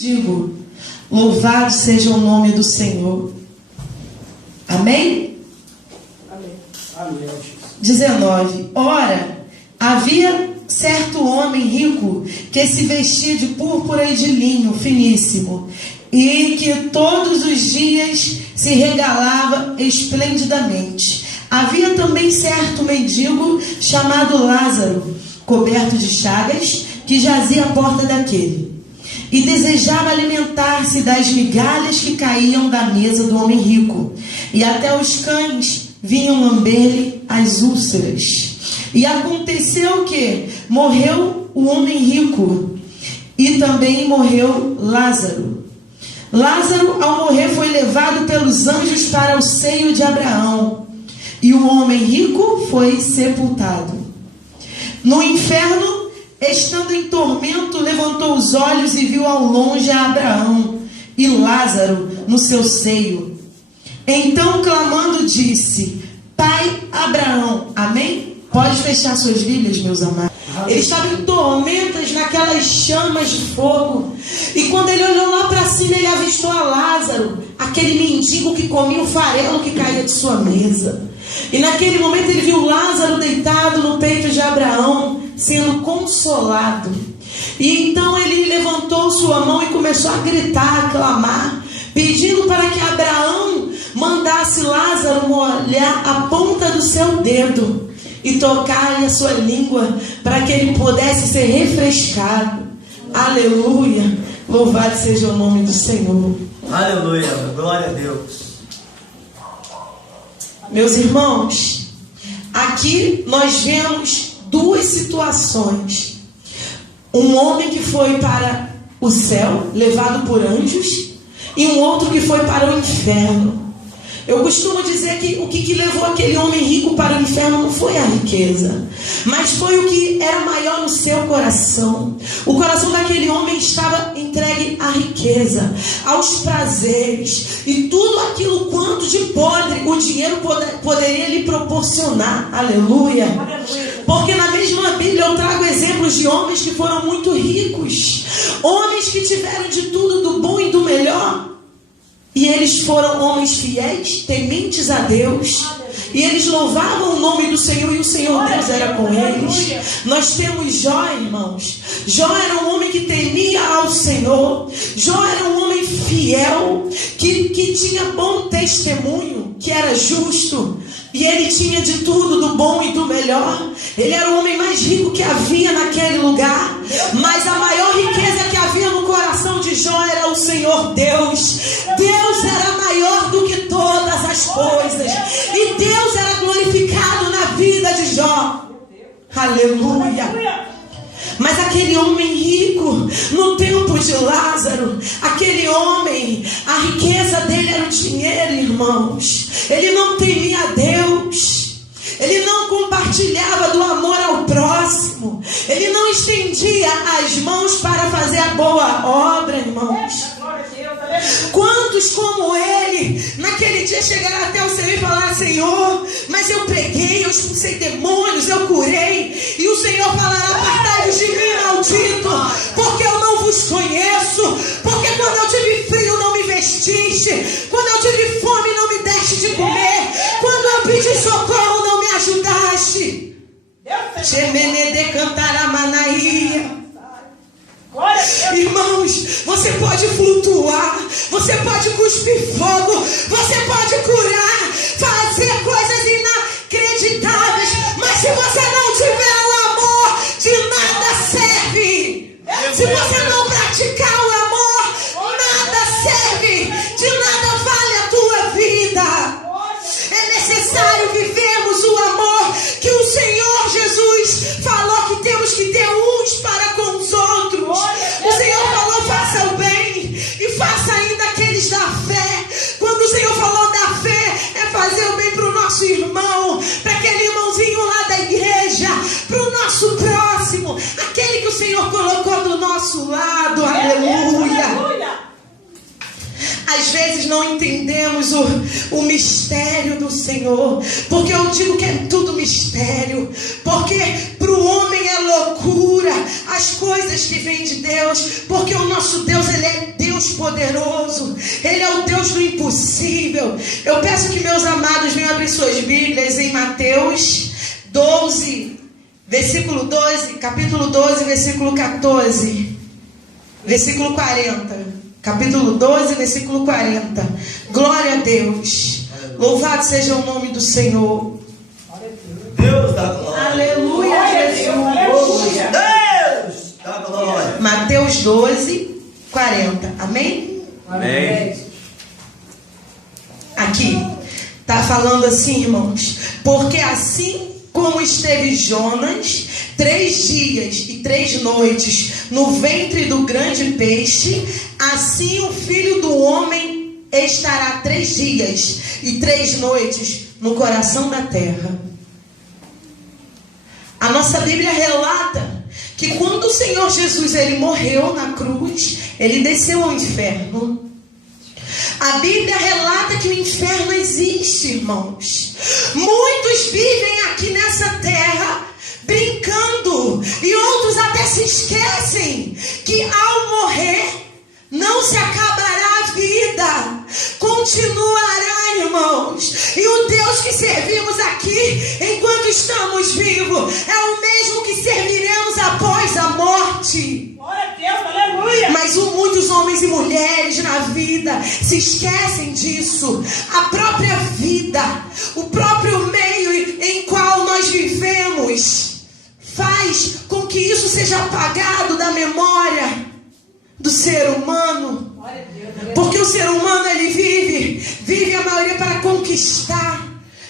Digo, louvado seja o nome do Senhor. Amém? Amém. Amém. 19. Ora, havia certo homem rico que se vestia de púrpura e de linho finíssimo, e que todos os dias se regalava esplendidamente. Havia também certo mendigo chamado Lázaro, coberto de chagas, que jazia à porta daquele, e desejava alimentar-se das migalhas que caíam da mesa do homem rico, e até os cães vinham lamber-lhe as úlceras. E aconteceu que morreu o homem rico, e também morreu Lázaro. Lázaro, ao morrer, foi levado pelos anjos para o seio de Abraão, e o homem rico foi sepultado. No inferno, estando em tormento, levantou os olhos e viu ao longe a Abraão e Lázaro no seu seio. Então, clamando, disse: Pai Abraão. Amém? Pode fechar suas Bíblias, meus amados. Ele estava em tormentas, naquelas chamas de fogo. E quando ele olhou lá para cima, ele avistou a Lázaro, aquele mendigo que comia o farelo que caía de sua mesa. E naquele momento ele viu Lázaro deitado no peito de Abraão, sendo consolado. E então ele levantou sua mão e começou a gritar, a clamar, pedindo para que Abraão mandasse Lázaro molhar a ponta do seu dedo e tocar-lhe a sua língua, para que ele pudesse ser refrescado. Aleluia! Louvado seja o nome do Senhor. Aleluia! Glória a Deus. Meus irmãos, aqui nós vemos duas situações. Um homem que foi para o céu, levado por anjos, e um outro que foi para o inferno. Eu costumo dizer que o que levou aquele homem rico para o inferno não foi a riqueza, mas foi o que era maior no seu coração. O coração daquele homem estava entregue à riqueza, aos prazeres, e tudo aquilo quanto de podre o dinheiro poderia lhe proporcionar. Aleluia! Porque na mesma Bíblia eu trago exemplos de homens que foram muito ricos, homens que tiveram de tudo, do bom e do melhor. E eles foram homens fiéis, tementes a Deus, e eles louvavam o nome do Senhor, e o Senhor Deus era com eles. Nós temos Jó, irmãos. Jó era um homem que temia ao Senhor. Jó era um homem fiel, que tinha bom testemunho, que era justo, e ele tinha de tudo, do bom e do melhor. Ele era o homem mais rico que havia naquele lugar, mas a maior riqueza que havia no coração de Jó era o Senhor Deus. Deus era maior do que todas as coisas, e Deus era glorificado na vida de Jó. Aleluia! Mas aquele homem rico, no tempo de Lázaro, aquele homem, a riqueza dele era o dinheiro, irmãos. Ele não temia a Deus, ele não compartilhava do amor ao próximo, ele não estendia as mãos para fazer a boa obra, irmãos. Quantos como ele, naquele dia chegaram até o Senhor e falaram: Senhor, mas eu preguei, eu expulsei demônios, eu curei. E o Senhor falará: apartai-vos de mim, maldito, porque eu não vos conheço. Porque quando eu tive frio não me vestiste, quando eu tive fome não me deste de comer, quando eu pedi socorro não me ajudaste. Xemenede cantaramanaia. Irmãos, você pode flutuar, você pode cuspir fogo, você pode curar, fazer coisas inacreditáveis, mas se você não tiver o amor, de nada serve. Se você não praticar o amor, nada serve, de nada vale a tua vida. É necessário vivermos o amor que o Senhor Jesus falou que temos que ter uns para com os outros. O Senhor falou: faça o bem e faça ainda aqueles da fé. Quando o Senhor falou da fé, é fazer o bem para o nosso irmão, para aquele irmãozinho lá da igreja, para o nosso próximo, aquele que o Senhor colocou do nosso lado. Aleluia! Às vezes não entendemos o mistério do Senhor, porque eu digo que é tudo mistério, porque para o homem é loucura as coisas que vêm de Deus, porque o nosso Deus, ele é poderoso, Ele é o Deus do impossível. Eu peço que meus amados venham abrir suas Bíblias em Mateus 12, versículo 12, capítulo 12, versículo 14, versículo 40. Capítulo 12, versículo 40. Glória a Deus. Louvado seja o nome do Senhor. Deus da glória. Aleluia, Jesus. Deus da glória. Mateus 12, 40. Amém? Amém. Aqui está falando assim, irmãos: porque assim como esteve Jonas 3 dias e 3 noites no ventre do grande peixe, assim o Filho do Homem estará 3 dias e 3 noites no coração da terra. A nossa Bíblia relata que quando o Senhor Jesus ele morreu na cruz, ele desceu ao inferno. A Bíblia relata que o inferno existe, irmãos. Muitos vivem aqui nessa terra brincando, e outros até se esquecem que ao morrer não se acabará a vida, continuará, irmãos. E o Deus que servimos aqui enquanto estamos vivos é o mesmo que serviremos após a morte. Glória a Deus, aleluia. Mas muitos homens e mulheres na vida se esquecem disso. A própria vida, o próprio meio em qual nós vivemos faz com que isso seja apagado da memória do ser humano. Porque o ser humano ele vive a maioria para conquistar,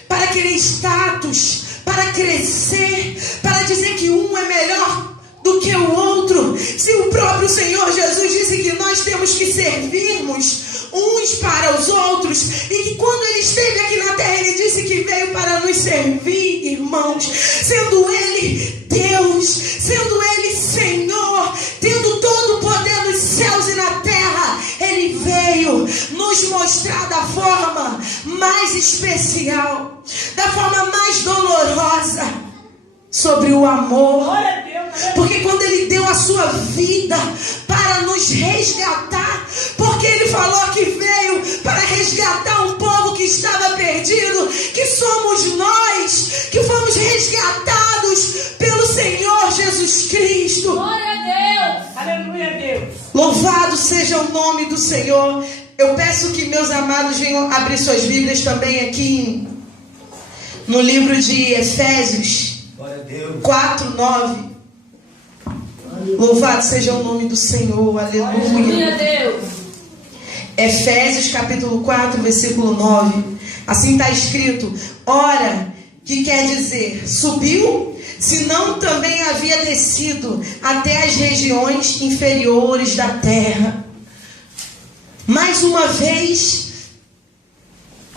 para querer status, para crescer, para dizer que um é melhor do que o outro. Se o próprio Senhor Jesus disse que nós temos que servirmos uns para os outros, e que quando ele esteve aqui na terra ele disse que veio para nos servir, irmãos, sendo ele Deus, sendo ele Senhor, tendo todo o poder nos céus e na terra, ele veio nos mostrar da forma mais especial, da forma mais dolorosa, sobre o amor. Glória a Deus. Porque quando ele deu a sua vida para nos resgatar, porque ele falou que veio para resgatar um povo que estava perdido, que somos nós, que fomos resgatados pelo Senhor Jesus Cristo. Glória a Deus. Aleluia a Deus. Louvado seja o nome do Senhor. Eu peço que meus amados venham abrir suas Bíblias também aqui no livro de Efésios 4, 9. Louvado seja o nome do Senhor. Aleluia. Deus. Efésios capítulo 4, versículo 9. Assim está escrito: ora, que quer dizer, subiu, se não também havia descido até as regiões inferiores da terra. Mais uma vez,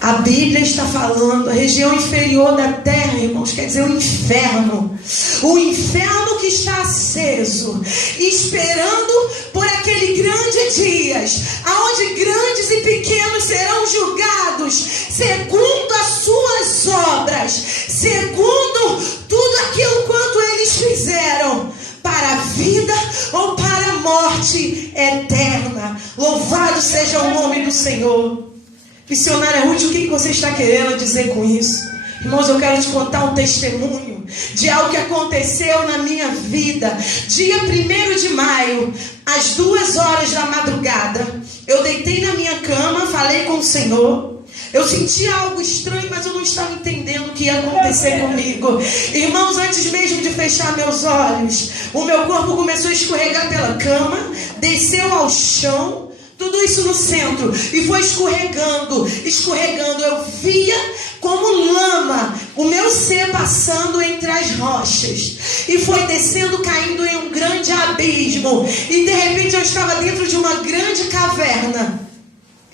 a Bíblia está falando, a região inferior da terra, irmãos, quer dizer o inferno. O inferno que está aceso, esperando por aquele grande dia, aonde grandes e pequenos serão julgados, segundo as suas obras, segundo tudo aquilo quanto eles fizeram, para a vida ou para a morte eterna. Louvado seja o nome do Senhor. Missionária Ruth, o que você está querendo dizer com isso? Irmãos, eu quero te contar um testemunho de algo que aconteceu na minha vida. Dia 1º de maio, às 2 horas da madrugada, eu deitei na minha cama, falei com o Senhor. Eu senti algo estranho, mas eu não estava entendendo o que ia acontecer comigo. Irmãos, antes mesmo de fechar meus olhos, o meu corpo começou a escorregar pela cama, desceu ao chão, tudo isso no centro, e foi escorregando. Eu via como lama o meu ser passando entre as rochas, e foi descendo, caindo em um grande abismo, e de repente eu estava dentro de uma grande caverna,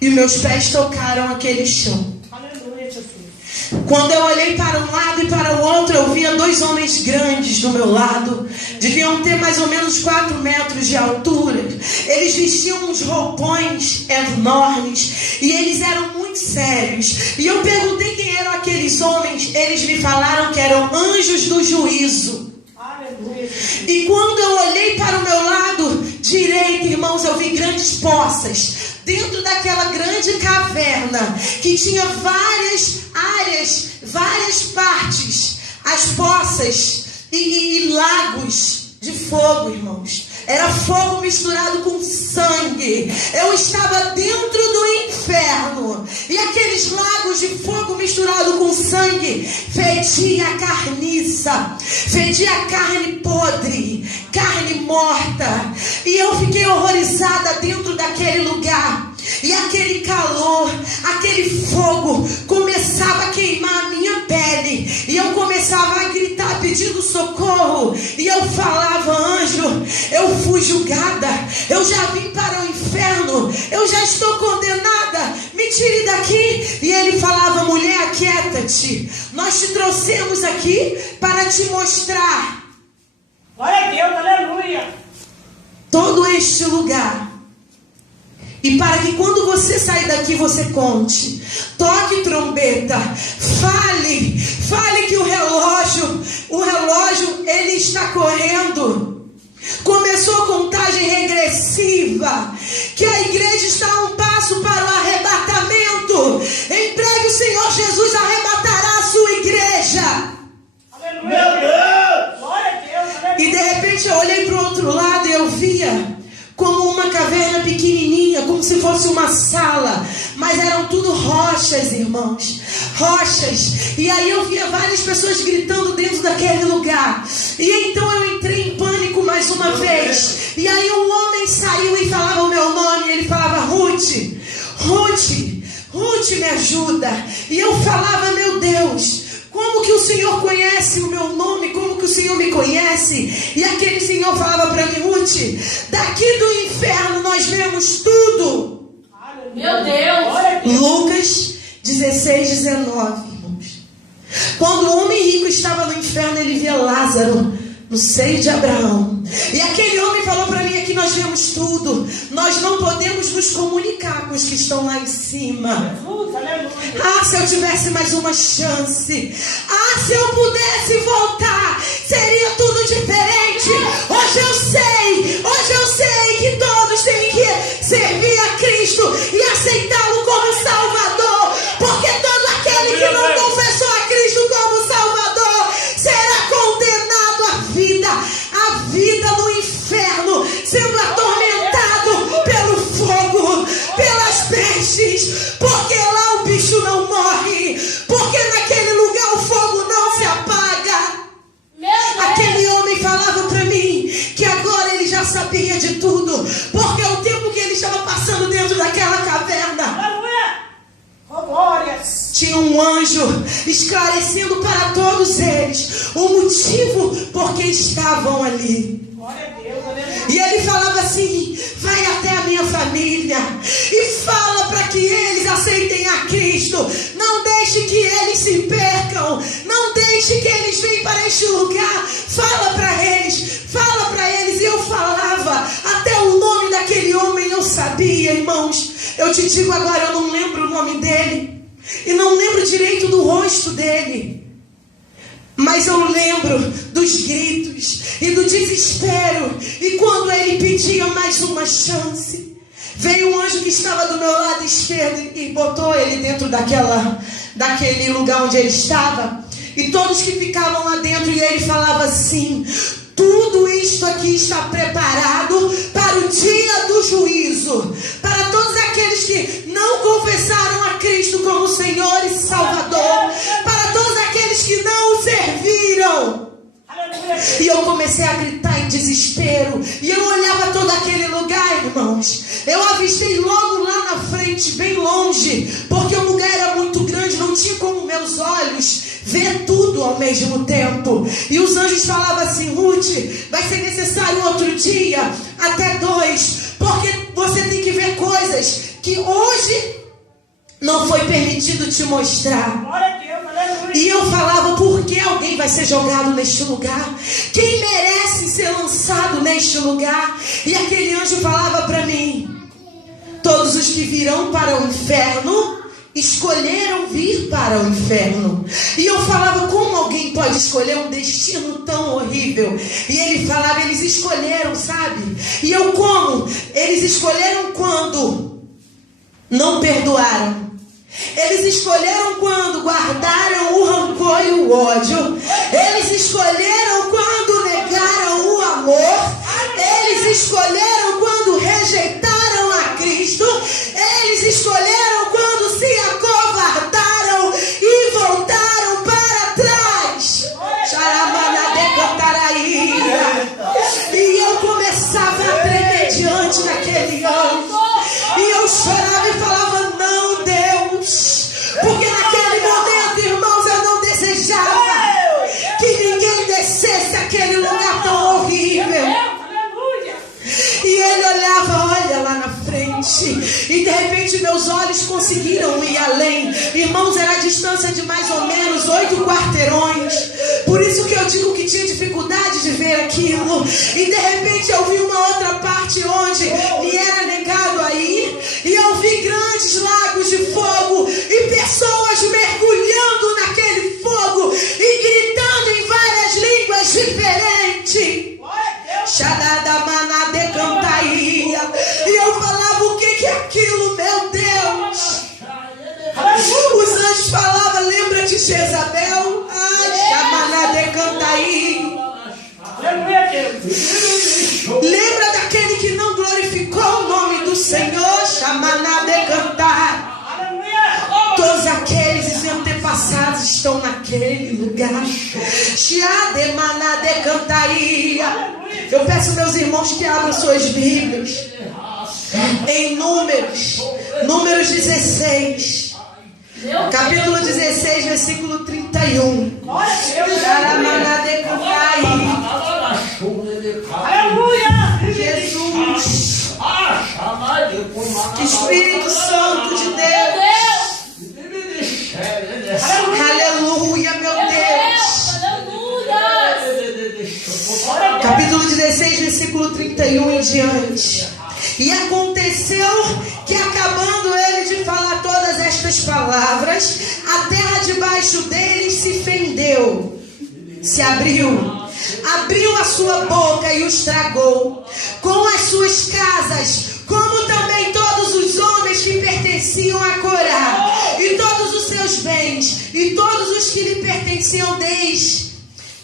e meus pés tocaram aquele chão. Aleluia, Jesus. Quando eu olhei para um lado e para o outro, eu via 2 homens grandes do meu lado. Deviam ter mais ou menos 4 metros de altura. Eles vestiam uns roupões enormes e eles eram muito sérios. E eu perguntei quem eram aqueles homens. Eles me falaram que eram anjos do juízo. Aleluia. E quando eu olhei para o meu lado direito, irmão, irmãos, eu vi grandes poças dentro daquela grande caverna que tinha várias áreas, várias partes, as poças e lagos de fogo, irmãos. Era fogo misturado com sangue. Eu estava dentro do inferno. E aqueles lagos de fogo misturado com sangue fedia a carniça, fedia a carne podre, carne morta. E eu fiquei horrorizada dentro daquele lugar. E aquele calor, aquele fogo começava a queimar a minha pele. E eu começava a gritar pedindo socorro. E eu falava: anjo, eu fui julgada, eu já vim para o inferno, eu já estou condenada, me tire daqui. E ele falava: mulher, aquieta-te, nós te trouxemos aqui para te mostrar. Glória a Deus, aleluia. Todo este lugar. E para que quando você sair daqui você conte, toque trombeta, fale que o relógio ele está correndo. Começou a contagem regressiva, que a igreja está a um passo para o arrebatamento. Em breve o Senhor Jesus arrebatará a sua igreja. Aleluia. Meu Deus! Glória a Deus, aleluia. E de repente eu olhei para o outro lado e eu via como uma caverna pequenininha, como se fosse uma sala, mas eram tudo rochas, irmãos, rochas. E aí eu via várias pessoas gritando dentro daquele lugar. E então eu entrei em pânico mais uma vez. E aí um homem saiu e falava o meu nome. Ele falava: Ruth, me ajuda. E eu falava: meu Deus, como que o Senhor conhece o meu nome? Como que o Senhor me conhece? E aquele Senhor falava para mim: Ruth, daqui do inferno nós vemos tudo. Meu Deus. Lucas 16, 19, irmãos. Quando o homem rico estava no inferno, ele via Lázaro no seio de Abraão. E aquele homem falou para mim: aqui nós vemos tudo, nós não podemos nos comunicar com os que estão lá em cima. Jesus, aleluia. Ah, se eu tivesse mais uma chance. Ah, se eu pudesse voltar, seria tudo diferente. Hoje eu sei que todos têm que servir a Cristo e aceitá-lo como Salvador. Porque todo aquele que não confessou a Cristo como Salvador será condenado à vida no inferno, sendo atormentado pelo fogo, pelas pestes. Porque lá o bicho não morre, porque naquele lugar o fogo não se apaga. Aquele homem falava para mim que agora ele já sabia de tudo, porque o tempo que ele estava passando dentro daquela caverna, Aleluia. Oh, glórias. tinha um anjo esclarecendo para todos eles o motivo por que estavam ali. Glória a Deus, aleluia. E ele falava assim: vai até a minha família e fala para que eles aceitem a Cristo. Não deixe que eles se percam, não deixe que eles venham para este lugar. Fala para eles. E eu falava até o nome daquele homem, eu sabia, irmãos. Eu te digo agora, eu não lembro o nome dele e não lembro direito do rosto dele, mas eu lembro dos gritos e do desespero. E quando ele pedia mais uma chance, veio um anjo que estava do meu lado esquerdo e botou ele dentro daquele lugar onde ele estava. E todos que ficavam lá dentro, e ele falava assim: tudo isto aqui está preparado para o dia do juízo, para todos aqueles que não confessaram a Cristo como Senhor e Salvador, para todos aqueles que não o serviram. E eu comecei a gritar em desespero. E eu olhava todo aquele lugar, irmãos. Eu avistei logo lá na frente, bem longe, porque o lugar era muito grande, não tinha como meus olhos ver tudo ao mesmo tempo. E os anjos falavam assim: Ruth, vai ser necessário outro dia, até 2, porque você tem que ver coisas que hoje não foi permitido te mostrar. Glória a Deus, aleluia. E eu falava: por que alguém vai ser jogado neste lugar? Quem merece ser lançado neste lugar? E aquele anjo falava para mim: todos os que virão para o inferno escolheram vir para o inferno. E eu falava, como alguém pode escolher um destino tão horrível? E ele falava, eles escolheram, sabe? E eu, como? Eles escolheram quando não perdoaram. Eles escolheram quando guardaram o rancor e o ódio. Eles escolheram quando negaram o amor. Eles escolheram quando rejeitaram a Cristo. Eles escolheram quando se acovardaram e voltaram para trás. E eu começava a tremer diante daquele anjo. E eu chorava e falava, não, Deus. Porque naquele momento, irmãos, eu não desejava que ninguém descesse aquele lugar tão horrível. E ele olhava, olha lá na frente. E de repente meus olhos conseguiram ir além. Irmãos, era a distância de mais ou menos 8 quarteirões. Por isso que eu digo que tinha dificuldade de ver aquilo. E de repente eu vi uma outra parte onde me era negado a ir. E eu vi grandes lagos de fogo. E pessoas mergulhando naquele fogo. E gritando em várias línguas diferentes. E eu falava, o que é aquilo, meu Deus? Os anjos falavam, lembra de Jezabel? Lembra daquele que não glorificou o nome do Senhor? Todos aqueles antepassados estão naquele lugar. Eu peço meus irmãos que abram suas Bíblias em Números 16, capítulo 16, versículo 31. Jesus, Espírito Santo de Deus, aleluia, meu Deus. Capítulo 16, versículo 31 em diante. E aconteceu que, acabando ele de falar todas estas palavras, a terra debaixo deles se fendeu, se abriu a sua boca e os tragou, com as suas casas, como também todos os homens que pertenciam a Corá, e todos os seus bens, e todos os que lhe pertenciam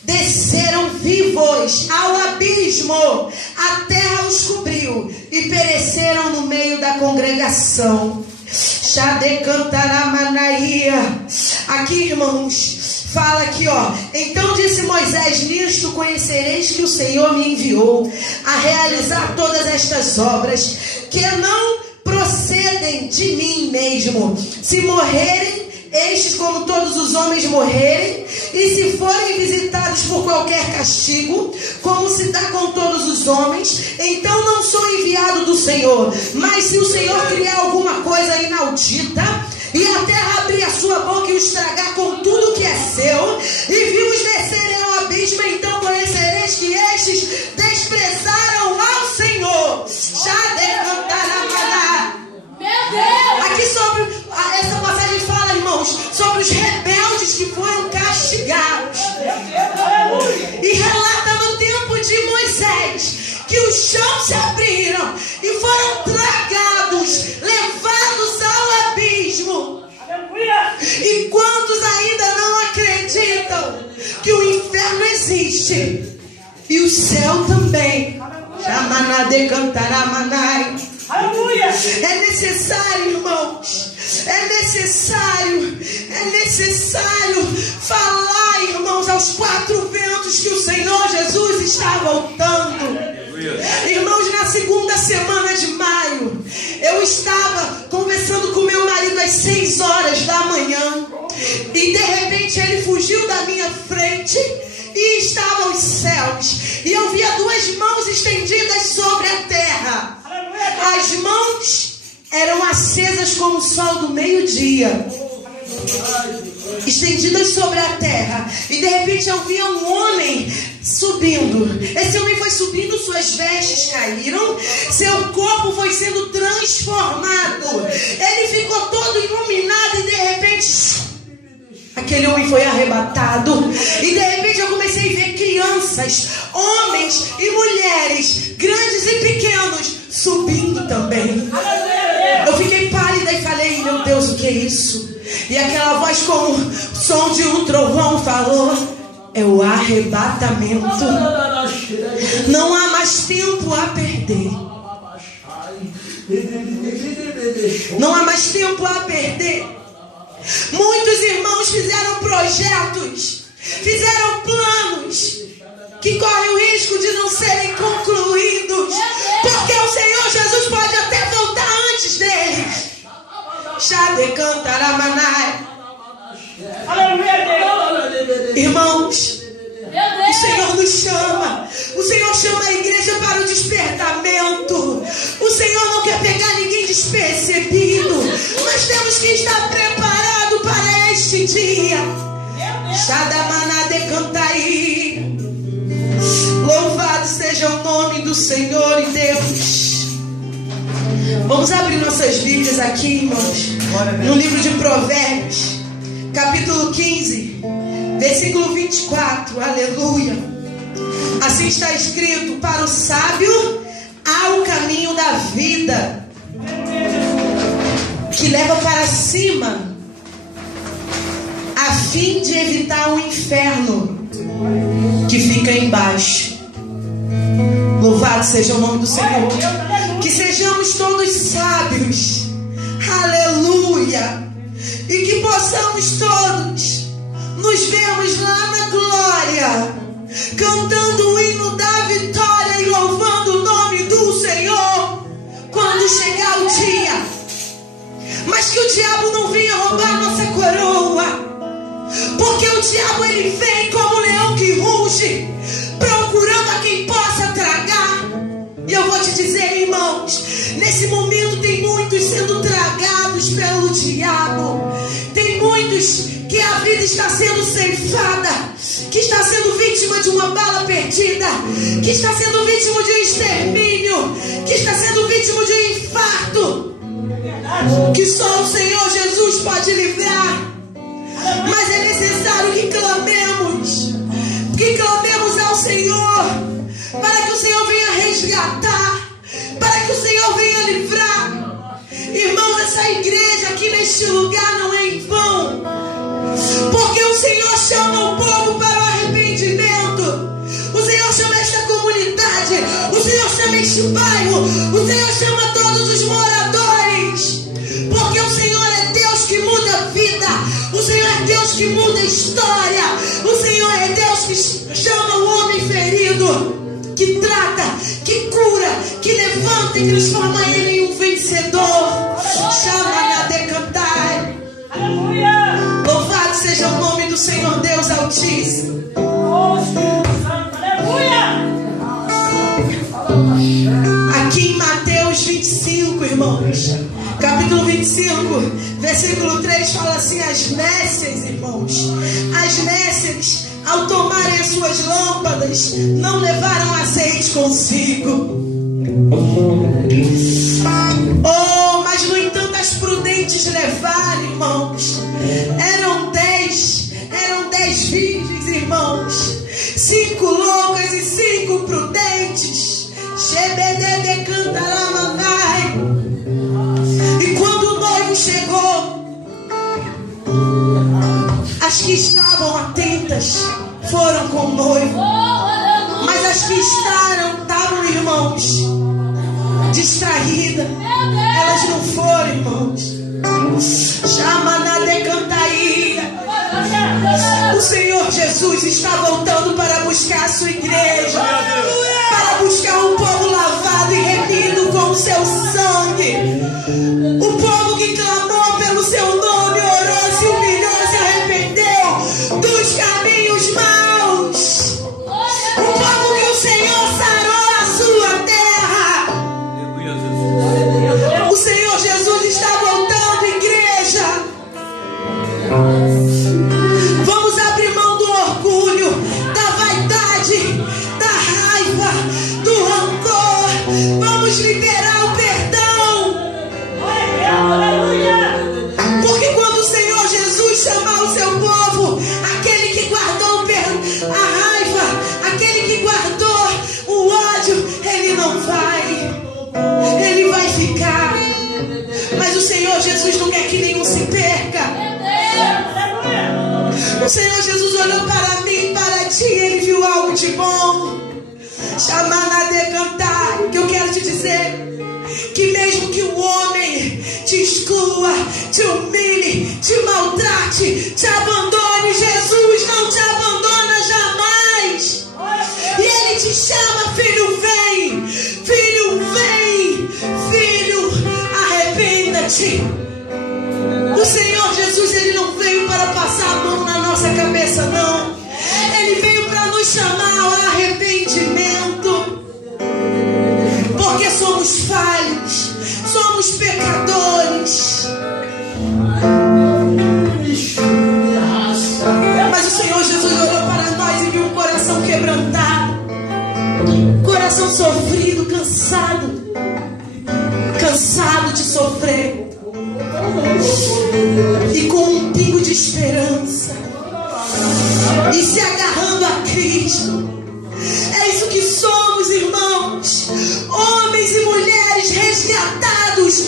desceram vivos ao abismo. A terra os cobriu e pereceram no meio da congregação. Aqui, irmãos, fala aqui, ó. Então disse Moisés, nisto conhecereis que o Senhor me enviou a realizar todas estas obras, que não procedem de mim mesmo. Se morrerem estes como todos os homens morrerem, e se forem visitados por qualquer castigo, como se dá com todos os homens, então não sou enviado do Senhor. Mas se o Senhor criar alguma coisa inaudita, e a terra abrir a sua boca e os tragar com tudo que é seu, e vi-os descerem ao abismo, então conhecereis que estes desprezaram ao Senhor. Meu Deus! Aqui sobre essa passagem fala, irmãos, sobre os rebeldes que foram castigados. E relata no tempo de Moisés que os chãos se abriram e foram tragados, levados ao abismo. E quantos ainda não acreditam que o inferno existe e o céu também? É necessário, irmãos, é necessário falar, irmãos, aos 4 ventos que o Senhor Jesus está voltando. Irmãos, na segunda semana de maio, eu estava conversando com meu marido às 6 horas da manhã, e de repente ele fugiu da minha frente e estava aos céus, e eu via 2 mãos estendidas sobre a terra. As mãos eram acesas como o sol do meio-dia, estendidas sobre a terra, e de repente eu via um homem subindo. Esse homem foi subindo, suas vestes caíram, seu corpo foi sendo transformado, ele ficou todo iluminado, e de aquele homem foi arrebatado. E de repente eu comecei a ver crianças, homens e mulheres, grandes e pequenos, subindo também. Eu fiquei pálida e falei: meu Deus, o que é isso? E aquela voz como o som de um trovão falou: é o arrebatamento. Não há mais tempo a perder. Não há mais tempo a perder. Muitos irmãos fizeram projetos, fizeram planos que correm o risco de não serem concluídos, porque o Senhor Jesus pode até voltar antes deles. Xade cantaramanai. Irmãos, o Senhor nos chama. O Senhor chama a igreja para o despertamento. O Senhor não quer pegar ninguém despercebido. Nós temos que estar preparados para este dia. Shadamanade cantai. Louvado seja o nome do Senhor e Deus. Vamos abrir nossas Bíblias aqui, irmãos, no livro de Provérbios, capítulo 15, versículo 24. Aleluia. Assim está escrito: para o sábio há o caminho da vida, que leva para cima, a fim de evitar o inferno que fica embaixo. Louvado seja o nome do Senhor. Que sejamos todos sábios. Aleluia. E que possamos todos nos vermos lá na glória, cantando o hino da vitória e louvando o nome do Senhor quando chegar o dia. Mas que o diabo não venha roubar nossa coroa, porque o diabo ele vem como um leão que ruge, procurando a quem possa tragar. E eu vou te dizer, irmãos, nesse momento tem muitos sendo tragados pelo diabo. Tem muitos que a vida está sendo ceifada, que está sendo vítima de uma bala perdida, que está sendo vítima de um extermínio, que está sendo vítima de um infarto, que só o Senhor Jesus pode livrar. Mas é necessário que clamemos ao Senhor, para que o Senhor venha resgatar, para que o Senhor venha livrar. Irmãos, essa igreja aqui neste lugar não é em vão, porque o Senhor chama o povo para o arrependimento. O Senhor chama esta comunidade, o Senhor chama este bairro, o Senhor chama todos os moradores, porque o Senhor é Deus que muda a vida, o Senhor é Deus que muda a história, o Senhor é Deus que chama o homem ferido, que trata, que cura, que levanta e transforma ele em um vencedor. Chama na decantar. Louvado seja o nome do Senhor Deus Altíssimo. Aqui em Mateus 25, irmãos, capítulo 25, versículo 3, fala assim: as nécias, irmãos, as nécias, ao tomarem as suas lâmpadas, não levaram azeite consigo. Oh, mas no entanto as prudentes levaram, irmãos. Eram 10 virgens, irmãos, 5 loucas e 5 prudentes. Shebedede cantaramanai. E quando o noivo chegou, as que estavam atentas foram com o noivo, mas as que estavam, irmãos, distraídas, elas não foram, irmãos. Chama na decantaíra. O Senhor Jesus está voltando para buscar a sua igreja, para buscar um povo lavado e remido com o seu sangue, o povo que clamou pelo seu nome, orou, se humilhou, se arrependeu dos caminhos maus, o povo que o Senhor sarou a sua terra. O Senhor Jesus está voltando, igreja. Vamos abrir mão do orgulho, da vaidade, da raiva, do rancor. Vamos liberar o perdão. Senhor Jesus não quer que nenhum se perca. O Senhor Jesus olhou para mim, para ti, Ele viu algo de bom. Chamar de cantar. O que eu quero te dizer, que mesmo que o homem te exclua, te humilhe, te maltrate, te abandone, Jesus não te abandona jamais. E Ele te chama, filho, vem. Filho, vem. Filho, arrependa-te. O Senhor Jesus, Ele não veio para passar a mão na nossa cabeça, não. Ele veio para nos chamar ao arrependimento. Porque somos falhos, somos pecadores. Mas o Senhor Jesus olhou para nós e viu um coração quebrantado, coração sofrido, cansado de sofrer, e com um pingo de esperança, e se agarrando a Cristo. É isso que somos, irmãos, homens e mulheres resgatados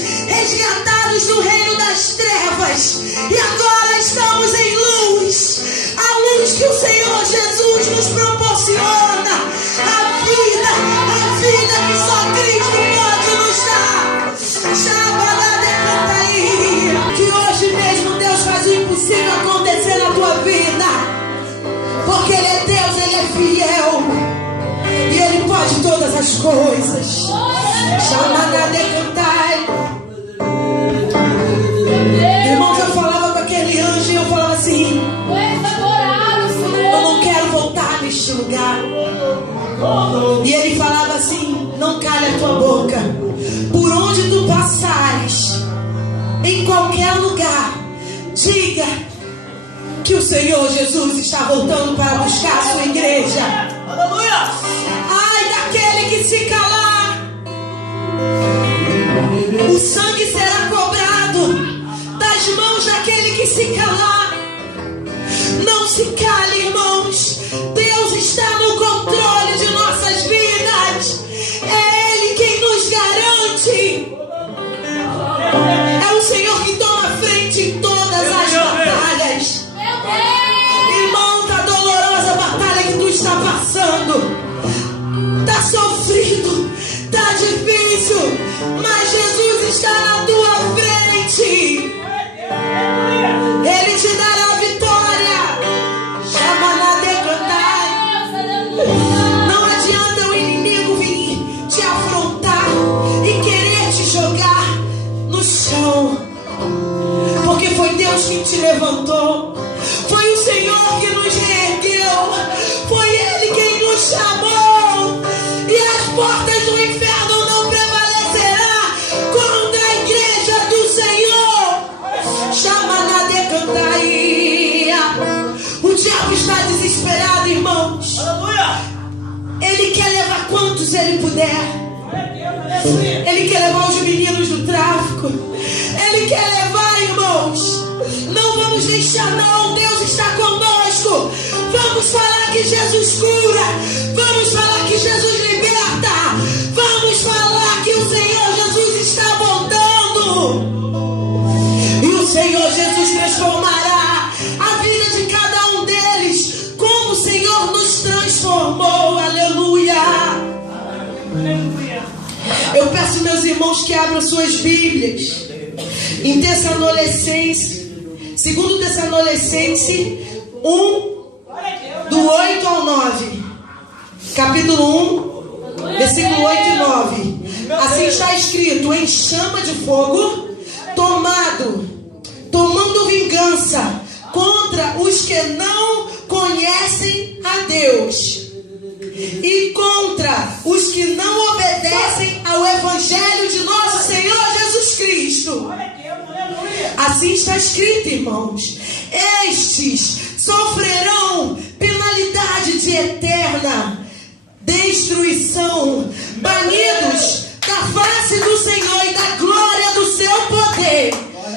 do reino das trevas, e agora estamos em luz, a luz que o Senhor Jesus nos proporciona, a vida que só Cristo pode nos dar. Que hoje mesmo Deus faz o impossível acontecer na tua vida, porque Ele é Deus, Ele é fiel, e Ele pode todas as coisas. Irmãos, eu falava com aquele anjo e eu falava assim: eu não quero voltar neste lugar. E ele falava assim: não cale a tua boca, por onde tu passares, em qualquer lugar, diga que o Senhor Jesus está voltando para buscar a sua igreja. Aleluia! Ai daquele que se calar, o sangue será cobrado das mãos daquele que se calar. Não se cale, irmãos. Deus está no controle de nossas vidas. É Ele quem nos garante. É o Senhor que toma frente em todas as batalhas. Irmão, está dolorosa a batalha que tu está passando. Está sofrido, está difícil, mas Jesus está na tua frente. Ele te dará a vitória. Chama na decantar. Não adianta o inimigo vir te afrontar e querer te jogar no chão, porque foi Deus quem te levantou, foi o Senhor que nos reergueu, foi Ele quem nos chamou, e as portas do inferno não prevalecerá contra a igreja do Senhor. Chama na decantaria. O diabo está desesperado, irmãos. Ele quer levar quantos ele puder. Ele quer levar os meninos do tráfico. Ele quer levar, irmãos. Não vamos deixar, não. Deus está conosco. Vamos falar que Jesus cura. Vamos falar que Jesus liberta. Vamos falar que o Senhor Jesus está voltando. E o Senhor Jesus transformará a vida de cada um deles, como o Senhor nos transformou. Aleluia. Eu peço, meus irmãos, que abram suas Bíblias em Tessalonicenses, 2 Tessalonicenses 1, do 8 ao 9. Capítulo 1, versículo 8 e 9. Assim está escrito: em chama de fogo, tomando vingança contra os que não conhecem a Deus e contra os que não obedecem ao Evangelho de nosso Senhor Jesus Cristo. Assim está escrito, irmãos: estes sofrerão penalidade de eterna destruição, banidos da face do Senhor e da glória do seu poder.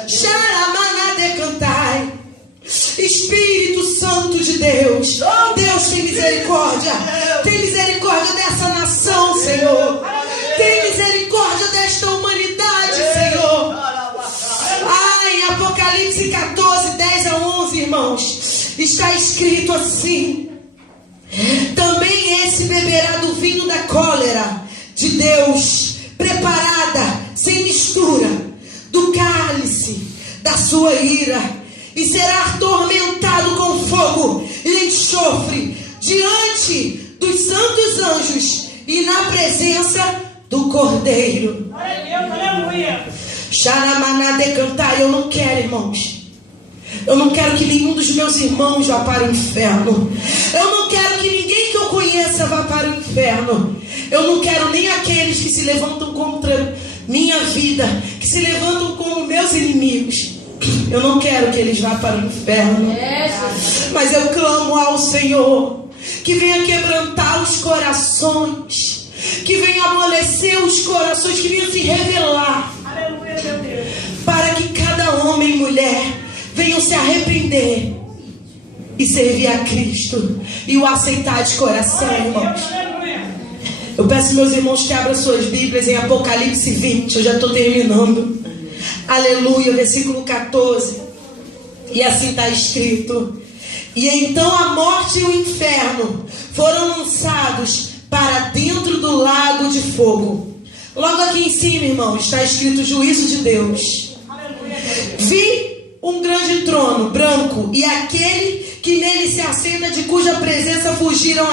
Xaramanadecantrai. Espírito Santo de Deus, Deus tem misericórdia. Tem misericórdia dessa nação, Senhor. Tem misericórdia desta humanidade, Senhor. está escrito assim: também esse beberá do vinho da cólera de Deus, preparada sem mistura, do cálice da sua ira, e será atormentado com fogo e enxofre diante dos santos anjos e na presença do Cordeiro. Glória a Deus, aleluia. Xaramaná de cantar. Eu não quero, irmãos. Eu não quero que nenhum dos meus irmãos vá para o inferno. Eu não quero que ninguém que eu conheça vá para o inferno. Eu não quero nem aqueles que se levantam contra minha vida, que se levantam como meus inimigos. Eu não quero que eles vá para o inferno. Mas eu clamo ao Senhor que venha quebrantar os corações, que venha amolecer os corações, que venha se revelar, Aleluia, meu Deus. para que cada homem e mulher venham se arrepender e servir a Cristo e o aceitar de coração, Glória a irmãos. Deus, aleluia. Eu peço, meus irmãos, que abram suas Bíblias em Apocalipse 20. Eu já estou terminando. Aleluia, versículo 14. E assim está escrito: e então a morte e o inferno foram lançados para dentro do lago de fogo. Logo aqui em cima, irmão, está escrito juízo de Deus. Aleluia. Vi um grande trono branco e aquele que nele se assenta, de cuja presença fugiram